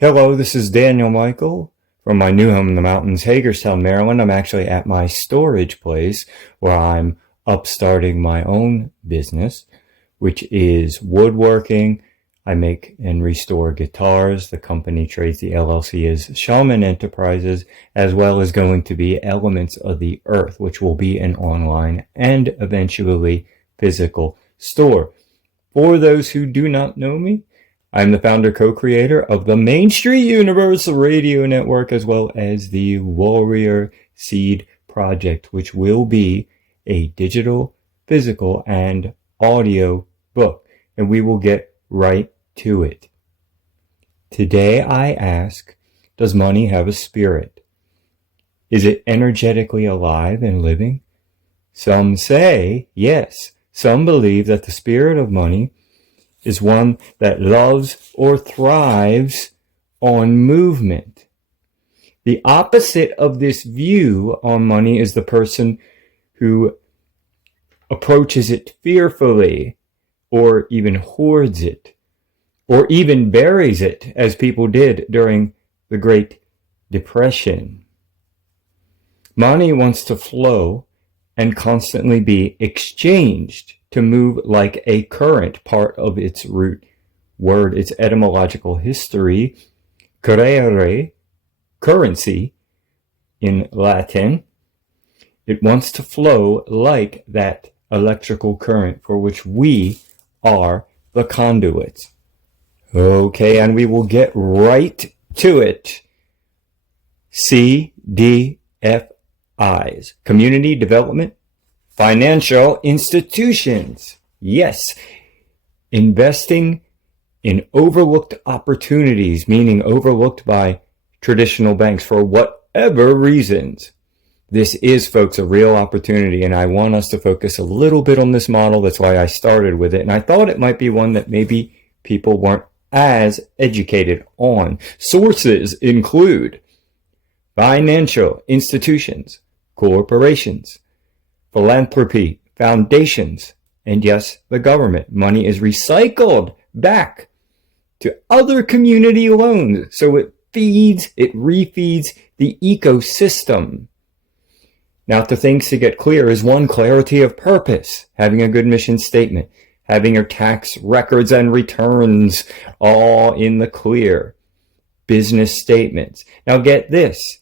Hello, this is Daniel Michael from my new home in the mountains, Hagerstown, Maryland. I'm actually at my storage place where I'm upstarting my own business, which is woodworking. I make and restore guitars. The company trades the LLC as Shaman Enterprises, as well as going to be Elements of the Earth, which will be an online and eventually physical store. For those who do not know me, I'm the founder, co-creator of the Main Street Universe Radio Network, as well as the Warrior Seed Project, which will be a digital, physical, and audio book. And we will get right to it. Today I ask, does money have a spirit? Is it energetically alive and living? Some say yes. Some believe that the spirit of money is one that loves or thrives on movement. The opposite of this view on money is the person who approaches it fearfully, or even hoards it, or even buries it, as people did during the Great Depression. Money wants to flow and constantly be exchanged to move like a current. Part of its root word, its etymological history, currere, currency in Latin. It wants to flow like that electrical current for which we are the conduits. Okay, and we will get right to it. CDFIs, Community Development Financial Institutions. Yes, investing in overlooked opportunities, meaning overlooked by traditional banks for whatever reasons. This is, folks, a real opportunity, and I want us to focus a little bit on this model. That's why I started with it, and I thought it might be one that maybe people weren't as educated on. Sources include financial institutions, corporations, philanthropy, foundations, and yes, the government. Money is recycled back to other community loans, so it refeeds the ecosystem. Now, the things to get clear is one, clarity of purpose, having a good mission statement, having your tax records and returns all in the clear, business statements. Now get this.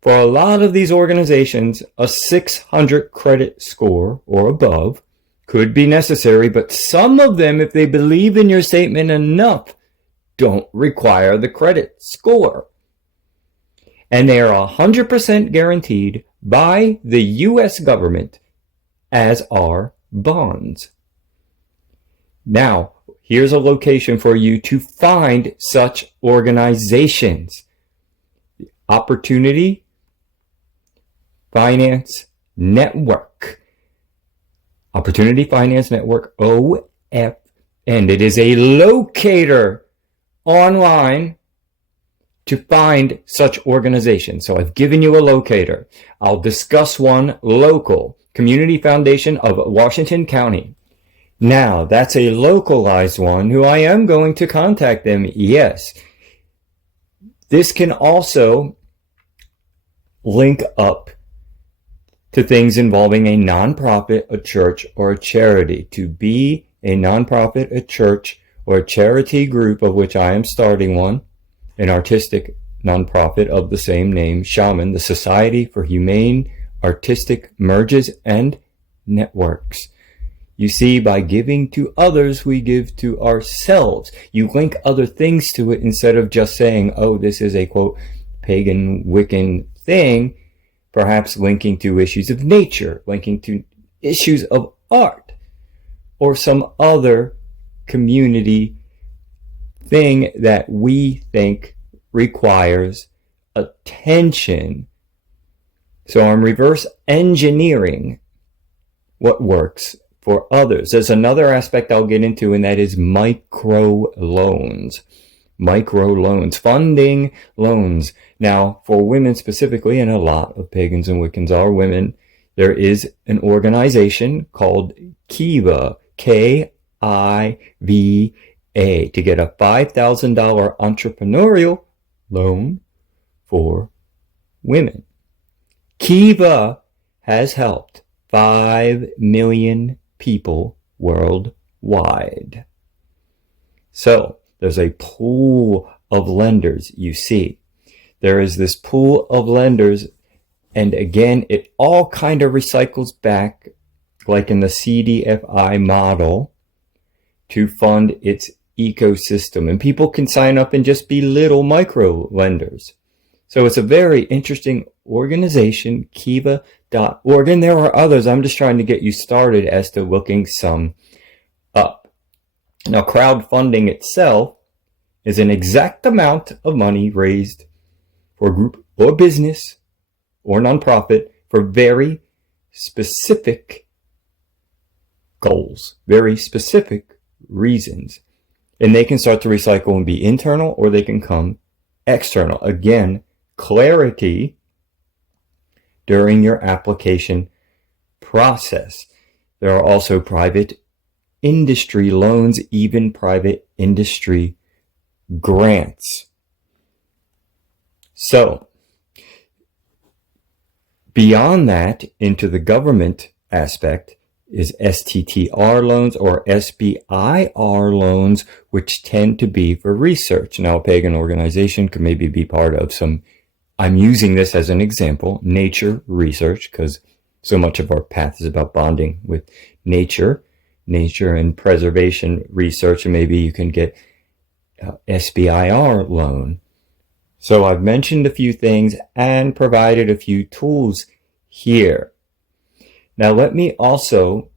For a lot of these organizations, a 600 credit score or above could be necessary, but some of them, if they believe in your statement enough, don't require the credit score. And they are 100% guaranteed by the U.S. government, as are bonds. Now, here's a location for you to find such organizations. Opportunity Finance Network. Opportunity Finance Network, OFN. It is a locator online to find such organizations. So I've given you a locator. I'll discuss one local. Community Foundation of Washington County. Now, that's a localized one who I am going to contact them, yes. This can also link up to things involving a nonprofit, a church, or a charity. To be a nonprofit, a church, or a charity group, of which I am starting one, an artistic nonprofit of the same name, Shaman, the Society for Humane Artistic Merges and Networks. You see, by giving to others, we give to ourselves. You link other things to it instead of just saying, oh, this is a, quote, pagan, Wiccan thing, perhaps linking to issues of nature, linking to issues of art, or some other community thing that we think requires attention. So I'm reverse engineering what works for others. There's another aspect I'll get into, and that is micro loans. Micro loans, funding loans. Now, for women specifically, and a lot of pagans and Wiccans are women, there is an organization called Kiva, Kiva, to get a $5,000 entrepreneurial loan for women. Kiva has helped 5 million people worldwide. So there's a pool of lenders, you see. There is this pool of lenders, and again, it all kind of recycles back, like in the CDFI model, to fund its ecosystem. And people can sign up and just be little micro lenders. So it's a very interesting organization, Kiva.org. And there are others. I'm just trying to get you started as to looking some up. Now, crowdfunding itself is an exact amount of money raised for a group or business or nonprofit for very specific goals, very specific reasons. And they can start to recycle and be internal, or they can come external. Again, clarity during your application process. There are also private industry loans, even private industry grants. So, beyond that, into the government aspect is STTR loans or SBIR loans, which tend to be for research. Now, a pagan organization could maybe be part of some, I'm using this as an example, nature research, because so much of our path is about bonding with nature and preservation research, and maybe you can get SBIR loan. So I've mentioned a few things and provided a few tools here. Now let me also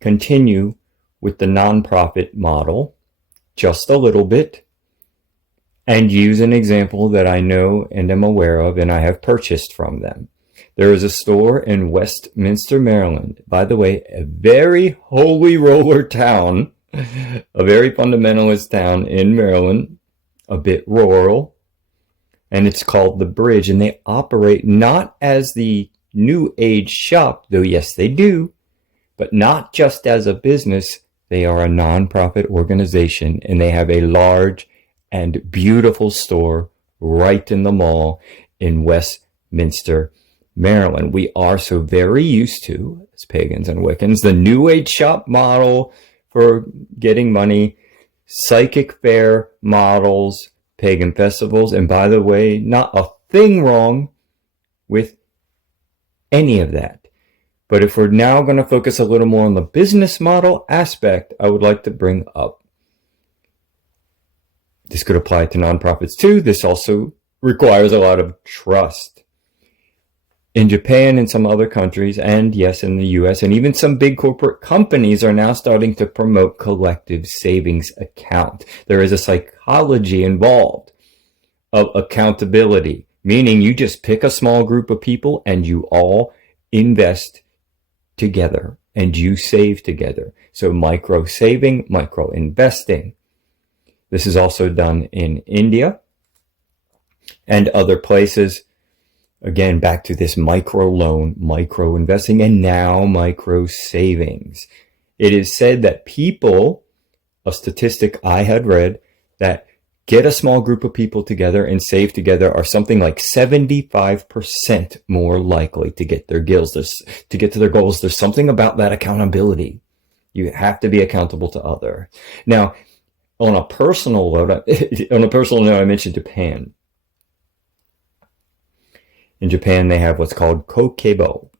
continue with the nonprofit model just a little bit and use an example that I know and am aware of and I have purchased from them. There is a store in Westminster, Maryland. By the way, a very holy roller town, a very fundamentalist town in Maryland, a bit rural, and it's called The Bridge. And they operate not as the New Age shop, though yes, they do, but not just as a business. They are a nonprofit organization, and they have a large and beautiful store right in the mall in Westminster, Maryland. We are so very used to, as pagans and Wiccans, the New Age shop model for getting money, psychic fair models, pagan festivals, and by the way, not a thing wrong with any of that. But if we're now going to focus a little more on the business model aspect, I would like to bring up, this could apply to nonprofits too. This also requires a lot of trust. In Japan and some other countries, and yes, in the US, and even some big corporate companies are now starting to promote collective savings account. There is a psychology involved of accountability, meaning you just pick a small group of people and you all invest together and you save together. So micro saving, micro investing. This is also done in India and other places. Again, back to this micro loan, micro investing, and now micro savings. It is said that people, a statistic I had read, that get a small group of people together and save together are something like 75% more likely to get their goals. To get to their goals. There's something about that accountability. You have to be accountable to other. Now, on a personal note, I mentioned Japan. In Japan, they have what's called Kokebo.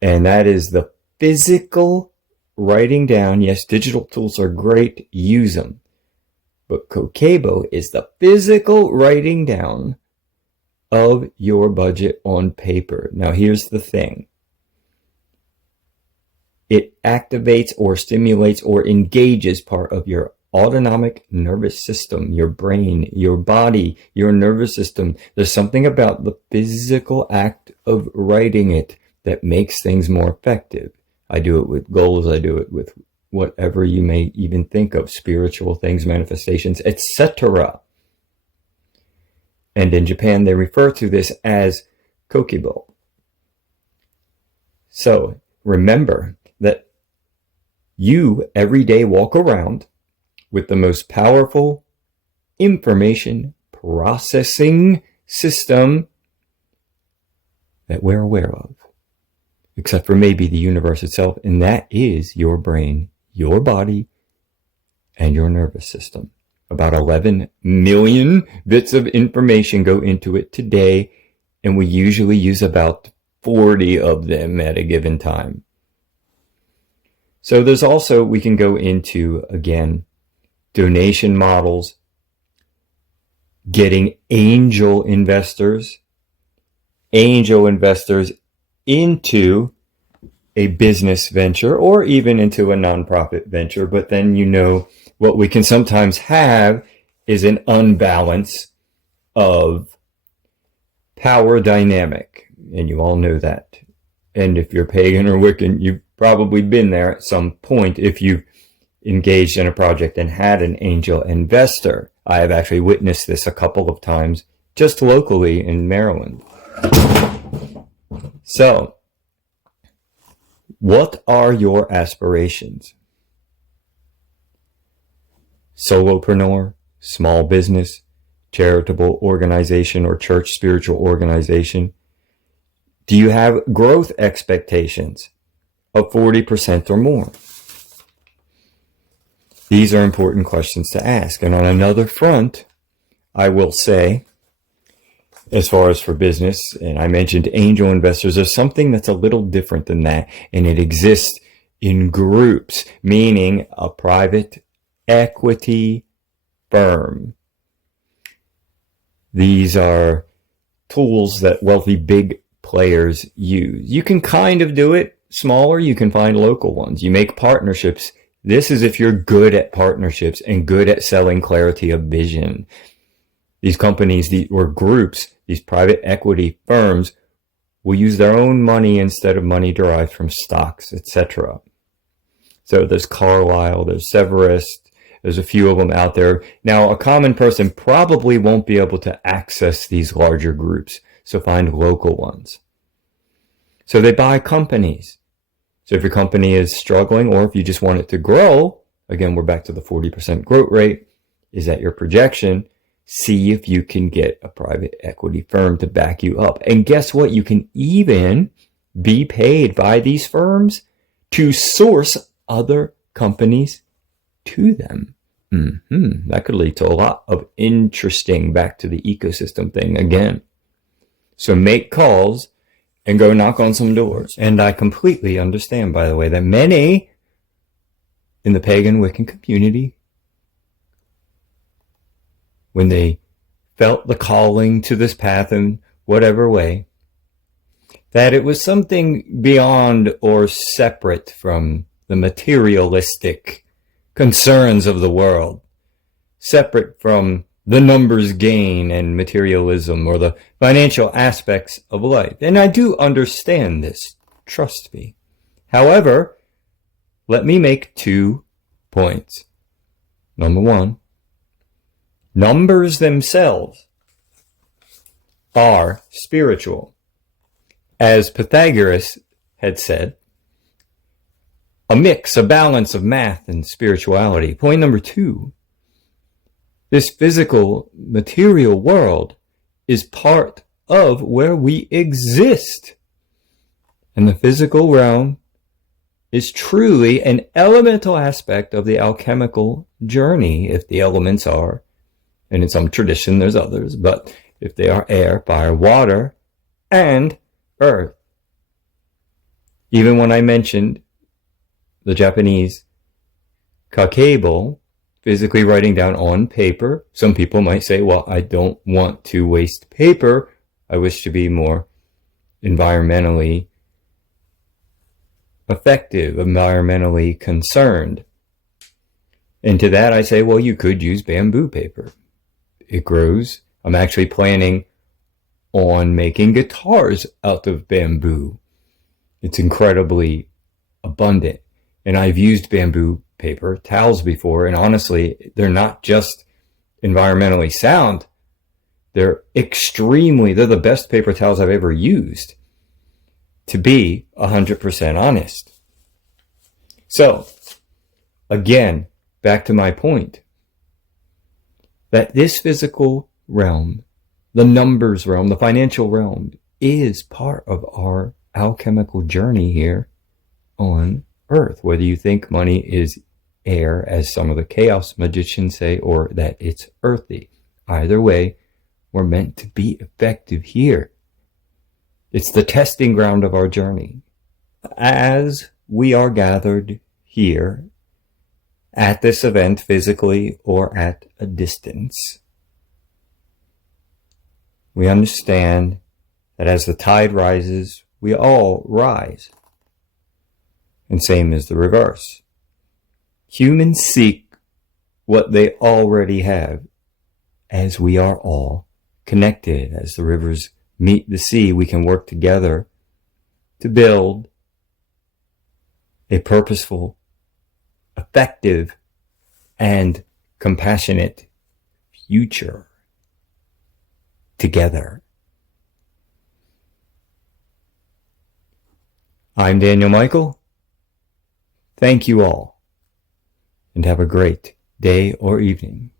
And that is the physical writing down. Yes, digital tools are great. Use them. But Kokebo is the physical writing down of your budget on paper. Now, here's the thing. It activates or stimulates or engages part of your autonomic nervous system, your brain, your body, your nervous system. There's something about the physical act of writing it that makes things more effective. I do it with goals. I do it with whatever you may even think of, spiritual things, manifestations, etc. And in Japan, they refer to this as Kokebo. So remember that you every day walk around with the most powerful information processing system that we're aware of, except for maybe the universe itself, and that is your brain, your body, and your nervous system. About 11 million bits of information go into it today, and we usually use about 40 of them at a given time. So there's also, we can go into, again, donation models, getting angel investors into a business venture or even into a nonprofit venture. But then, what we can sometimes have is an unbalance of power dynamic. And you all know that. And if you're pagan or Wiccan, you've probably been there at some point if you've engaged in a project and had an angel investor. I have actually witnessed this a couple of times just locally in Maryland. So, what are your aspirations? Solopreneur, small business, charitable organization, or church spiritual organization? Do you have growth expectations of 40% or more? These are important questions to ask. And on another front, I will say, as far as for business, and I mentioned angel investors, there's something that's a little different than that, and it exists in groups, meaning a private equity firm. These are tools that wealthy big players use. You can kind of do it smaller, you can find local ones. You make partnerships. This is if you're good at partnerships and good at selling clarity of vision. These companies, or groups, these private equity firms will use their own money instead of money derived from stocks, etc. So there's Carlyle, there's Severest, there's a few of them out there. Now, a common person probably won't be able to access these larger groups, so find local ones. So they buy companies. So if your company is struggling, or if you just want it to grow, again, we're back to the 40% growth rate. Is that your projection? See if you can get a private equity firm to back you up. And guess what? You can even be paid by these firms to source other companies to them. That could lead to a lot of interesting, back to the ecosystem thing again. So make calls and go knock on some doors. And I completely understand, by the way, that many in the pagan Wiccan community, when they felt the calling to this path in whatever way, that it was something beyond or separate from the materialistic concerns of the world, separate from the numbers gain and materialism or the financial aspects of life. And I do understand this, trust me. However, let me make 2 points. Number one, numbers themselves are spiritual. As Pythagoras had said, a mix, a balance of math and spirituality. Point number 2, this physical, material world is part of where we exist. And the physical realm is truly an elemental aspect of the alchemical journey, if the elements are, and in some tradition there's others, but if they are air, fire, water, and earth. Even when I mentioned the Japanese kakeibo, physically writing down on paper, some people might say, well, I don't want to waste paper. I wish to be more environmentally effective, environmentally concerned. And to that I say, well, you could use bamboo paper. It grows. I'm actually planning on making guitars out of bamboo. It's incredibly abundant. And I've used bamboo paper towels before, and honestly, they're not just environmentally sound. They're the best paper towels I've ever used, to be 100% honest. So, again, back to my point, that this physical realm, the numbers realm, the financial realm, is part of our alchemical journey here on Earth. Whether you think money is air, as some of the chaos magicians say, or that it's earthy. Either way, we're meant to be effective here. It's the testing ground of our journey. As we are gathered here at this event, physically or at a distance, we understand that as the tide rises, we all rise. And same is the reverse. Humans seek what they already have, as we are all connected. As the rivers meet the sea, we can work together to build a purposeful, effective, and compassionate future together. I'm Daniel Michael. Thank you all, and have a great day or evening.